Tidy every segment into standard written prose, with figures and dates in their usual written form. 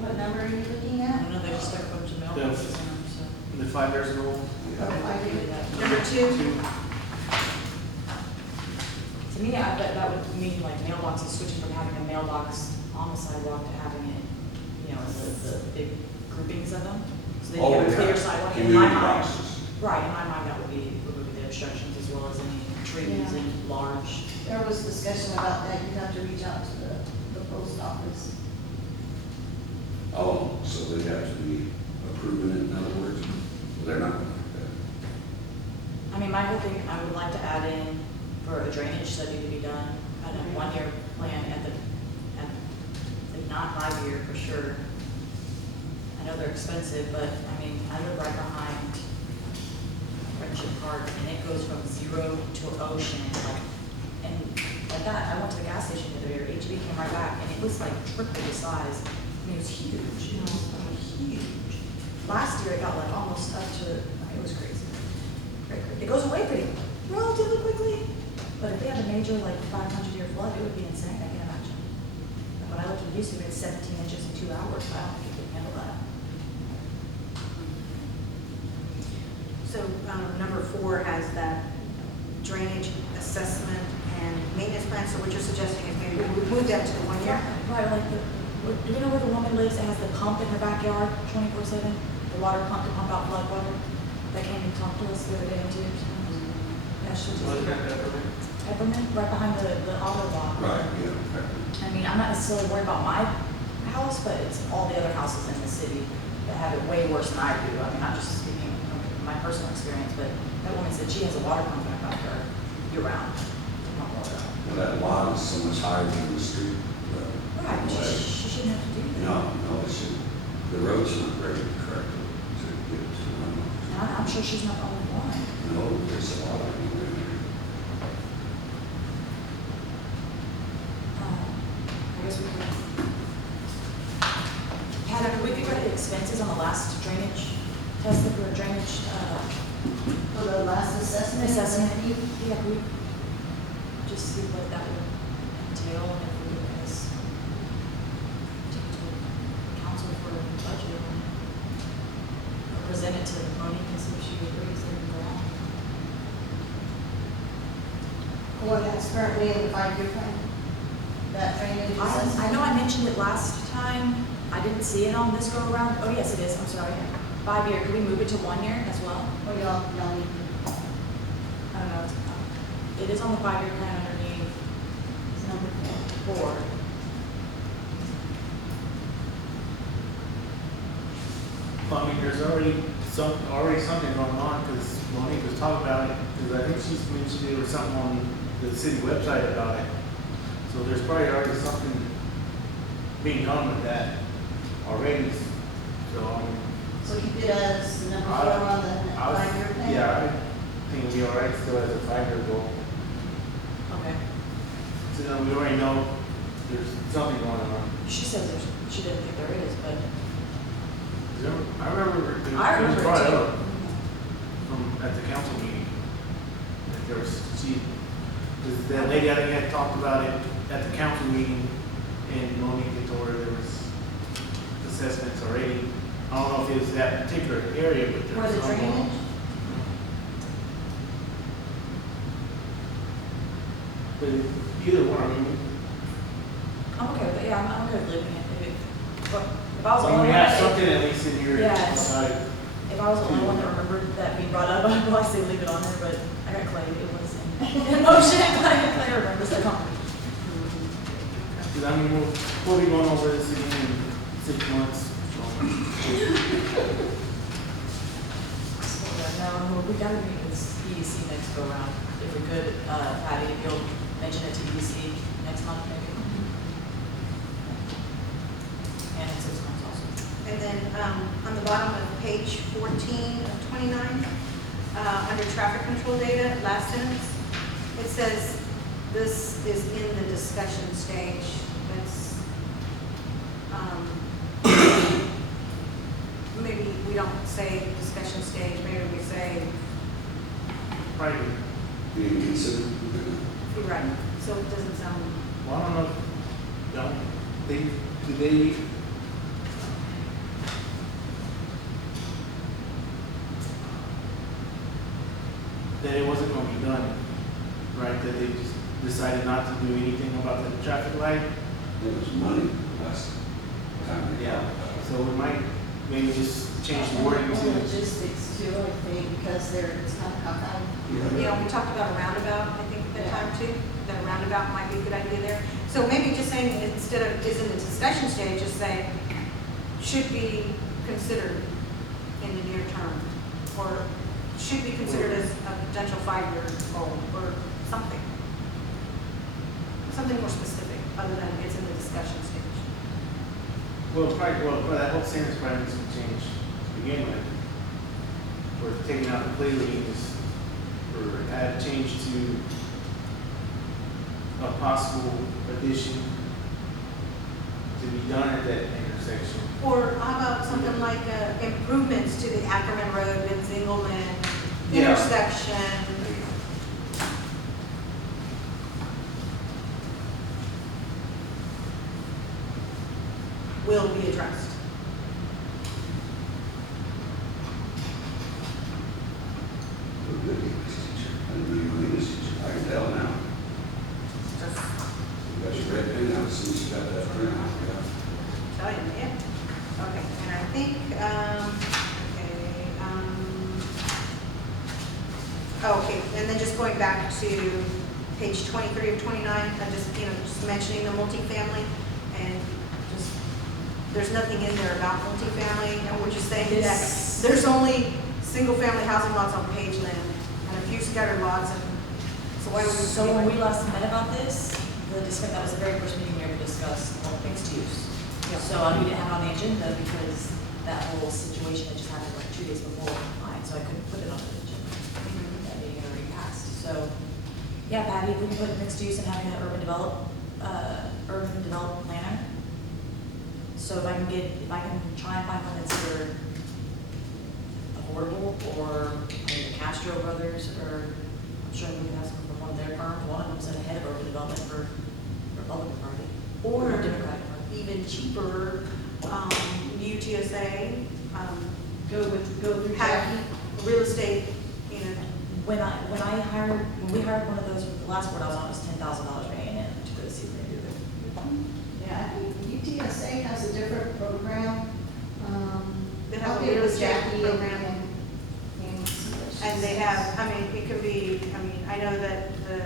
What number are you looking at? I don't know, they just stuck a bunch of mailboxes in them, so. The 5 years ago. Number two? To me, I bet that would mean like mailboxes, switching from having a mailbox on the sidewalk to having it, you know, the big groupings of them. So then you have a clear sidewalk. In my mind, right, in my mind, that would be removing the obstructions as well as any trees and large. There was discussion about that, you'd have to reach out to the post office. Oh, so they have to be approving it, in other words? They're not like that. I mean, my whole thing, I would like to add in for a drainage study to be done, and a 1-year plan not 5-year for sure. I know they're expensive, but I mean, I live right behind Friendship Park, and it goes from 0 to ocean, and like that, I went to the gas station the other day, HB came right back, and it was like triple the size. I mean, it was huge, you know, huge. Last year, it got like almost up to, it was crazy. It goes away pretty relatively quickly, but if they have a major like 500-year flood, it would be insane, I can imagine. When I looked at YouTube, it's 17 inches in 2 hours, I don't think it can handle that. So number 4 has that drainage assessment and maintenance plan, so what you're suggesting is maybe we move that to the 1 year? Right, like, do you know where the woman lives that has the pump in her backyard 24/7? The water pump to pump out flood water? That came and talked to us the other day in Tears. Yeah, she was Was just. that Peppermint? Peppermint, right behind the auto lot. Right, yeah. I mean, I'm not necessarily worried about my house, but it's all the other houses in the city that have it way worse than I do. I mean, I'm just speaking from my personal experience, but that woman said she has a water pump in her backyard year round to pump water out. Well, that lot is so much higher than the street. Right, she shouldn't have to do that. No, it should, the road's not graded correctly to get to one. And I'm sure she's not the only one. No, there's a lot of people in there. I guess we could. Hannah, could we figure out the expenses on the last drainage test, the drainage, For the last assessment? assessment? Yeah, we just see what that would entail and if we could guys take it to council for a budget or present it to Monique and see if she agrees or not. What that's currently in the 5-year plan? That drainage assessment? I know I mentioned it last time. I didn't see it on this go around. Oh, yes, it is. I'm sorry. 5-year. Could we move it to 1 year as well? Or y'all need I don't know. It is on the 5-year plan underneath number 4. Well, I mean, there's already something going on, because Monique was talking about it, because I think she's mentioned there was something on the city website about it. So there's probably already something being done with that already. So, So you did as the number 4 on the 5-year plan? yeah, I think it'll be all right still as a 5-year goal. Okay. So we already know there's something going on. She says she didn't think there is, but I remember it I was remember brought it too. up at the council meeting. That there was, that lady I think had talked about it at the council meeting, and Monique had told her there was assessments already. I don't know if it was that particular area, but there For was the some going on. drainage? But either one, I mean, I'm okay with it. Yeah, I'm okay with leaving it. If I was the we only one, have something at least in here. Yeah. Outside. if I was the only one that remembered that being brought up, I'd probably say leave it on there. But I got Clay. It was in motion. Clay remembers that comment. Because I mean, we'll be going over this again in 6 months. So. No, we gotta meet with EDC next go around. If we could, Patty, if you'll mention it to EDC next month, maybe. And in 6 months also. And then on the bottom of page 14 of 29, under traffic control data, last sentence, it says this is in the discussion stage. That's, maybe we don't say discussion stage, maybe we say, Right. Being considered. you're right, so it doesn't sound, Well, I don't know. Don't they? Do they? that it wasn't gonna be done, right? That they just decided not to do anything about the traffic light. It was money last time. they Yeah. talked about it. So we might maybe just change the wording And to, logistics too, I think, because it's kind of cockeyed. You know, we talked about a roundabout, I think, at that time too, that a roundabout might be a good idea there. So maybe just saying, instead of, is in the discussion stage, just say, should be considered in the near term, or should be considered as a potential 5-year goal, or something. Something more specific, other than it's in the discussion stage. well, that whole sentence probably needs to change to begin with. We're taking out completely, just, or add change to a possible addition to be done at that intersection. Or how about something like improvements to the Ackerman Road and Zingelman Yeah. intersection? Will be addressed. You're a good English teacher. I didn't know you were an English teacher. I can tell now. Just You got your red pen out, as soon as you got that print out, yeah. tell you, yeah. Okay, and I think, okay, and then just going back to page 23 of 29, I just, just mentioning the multifamily, and just, there's nothing in there about multifamily, and we're just saying that This- there's only single-family housing lots on page land, and a few scattered lots, and so why would we? So when we last met about this, that was the very first meeting we ever discussed mixed use. So we didn't have it on the agenda because that whole situation had just happened like 2 days before mine, so I couldn't put it on the agenda. That meeting already passed. So, yeah, Patty, if we can put mixed use and having an urban development planner. So if I can try and find one that's either affordable or the Castro Brothers, or I'm sure we can have some from one of their firms. One of them's at the head of urban development for Republican Party or Democratic Party. Even cheaper, UTSA, Go through have Jackie. real estate, When we hired one of those, the last board I was on, it was $10,000 for A&M to go see what they do there. Yeah, I think UTSA has a different program. They have a I'll get real with estate Jackie program. and see what she And they says. have, it could be, I know that the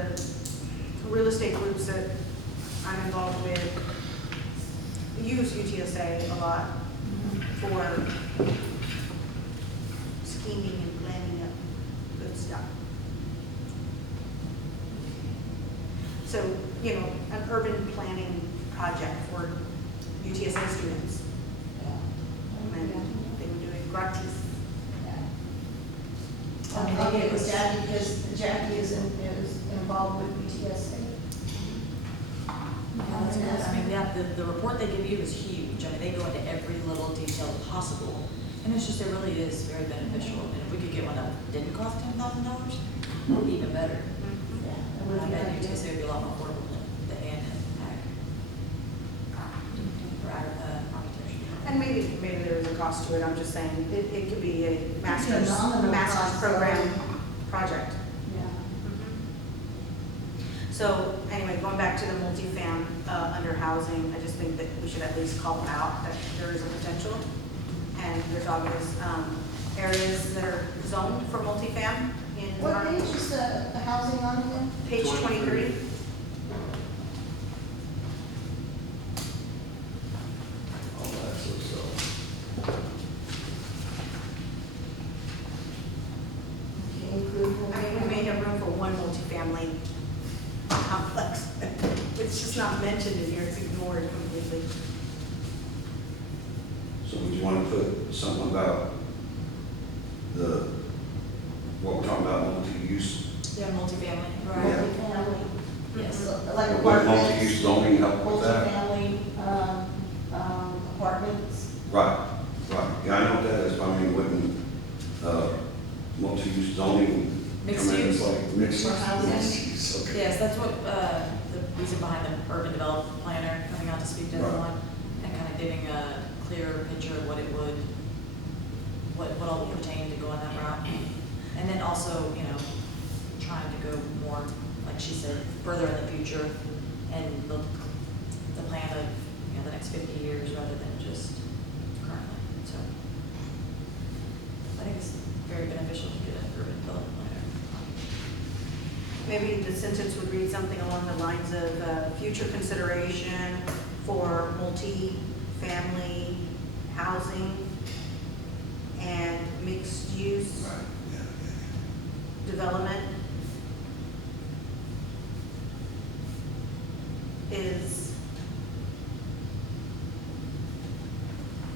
real estate groups that I'm involved with use UTSA a lot for scheming and planning up good stuff. So, an urban planning project for UTSA students, Yeah. and they would do it gratis. I'll get with Jackie because Jackie is involved with UTSA. Yeah, that's good. I mean, yeah, the report they give you is huge. I mean, they go into every little detail possible. And it's just, it really is very beneficial. And if we could get one that didn't cost $10,000, even better. Yeah. that And would I be bet ideal. UTSA would be a lot more affordable than the A&M Ag. For architecture. And maybe there is a cost to it, I'm just saying, it could be a master's, nominal master's cost, program so- project. Yeah. So, anyway, going back to the multifam, under housing, I just think that we should at least call out that there is a potential. And there's obvious, areas that are zoned for multifam in What our, page is the housing on again? page 23. All that sort of stuff. Okay, include. We may have room for one multifamily complex. It's just not mentioned in here, it's ignored completely. So would you want to put something about what we're talking about, multi-use? Yeah, multifamily. Yeah. Multifamily. Yes. Like Would apartments. multi-use zoning help with that? Multifamily, apartments. Right. Yeah, I know what that is, but I mean, wouldn't, multi-use zoning Mixed come into use? play? Mixed For use. housing. Mixed use, okay. Yes, that's what, the reason behind the urban development planner coming out to speak to Right. everyone and kind of giving a clearer picture of what it would, what all would pertain to go on that route. And then also, trying to go more, like she said, further in the future and the plan of, you know, the next 50 years rather than just currently, so. I think it's very beneficial to get an urban development plan. Maybe the sentence would read something along the lines of future consideration for multi-family housing and mixed use Right, yeah, development is,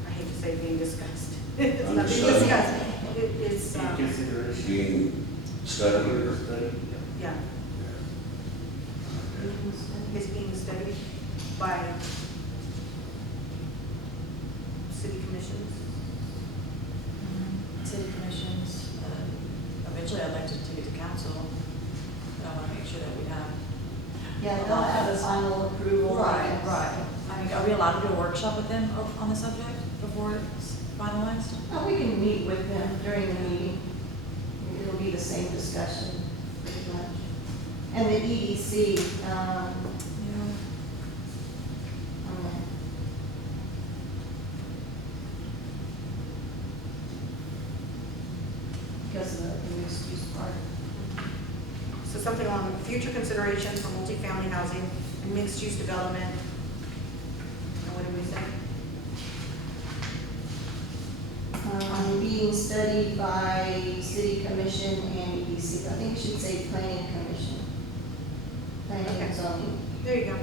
I hate to say being discussed. It's not being Understood. discussed. It's, In consideration. Being studied or? Study, yeah, Yeah. is being studied by city commissions. City commissions, eventually I'd like to take it to council, but I want to make sure that we have. Yeah, they'll have the final approval. I guess. Right. I mean, are we allowed to do a workshop with them on the subject before it's finalized? Oh, we can meet with them during the meeting. It'll be the same discussion, pretty much. And the EDC, Yeah. because of the mixed use part. So something along future consideration for multifamily housing and mixed use development. And what did we say? Being studied by city commission and EDC. I think it should say planning commission. Planning Okay. and zoning. There you go.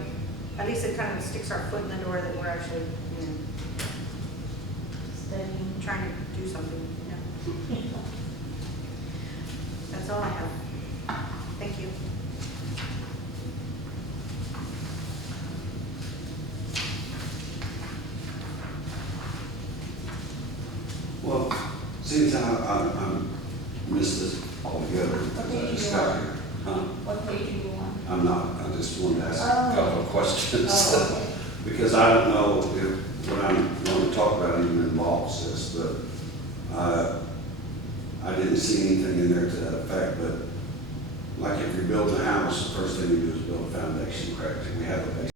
At least it kind of sticks our foot in the door that we're actually, you know, Studying. trying to do something, you know. That's all I have. Thank you. Well, since I missed this altogether, What because I page just you got on? here. Huh? What page are you on? I'm not, I just wanted to ask Oh. a couple of questions. Oh, okay. Because I don't know if what I'm going to talk about even involves this, but I didn't see anything in there to that effect, but like if you're building a house, the first thing you do is build a foundation, correct? We have a base.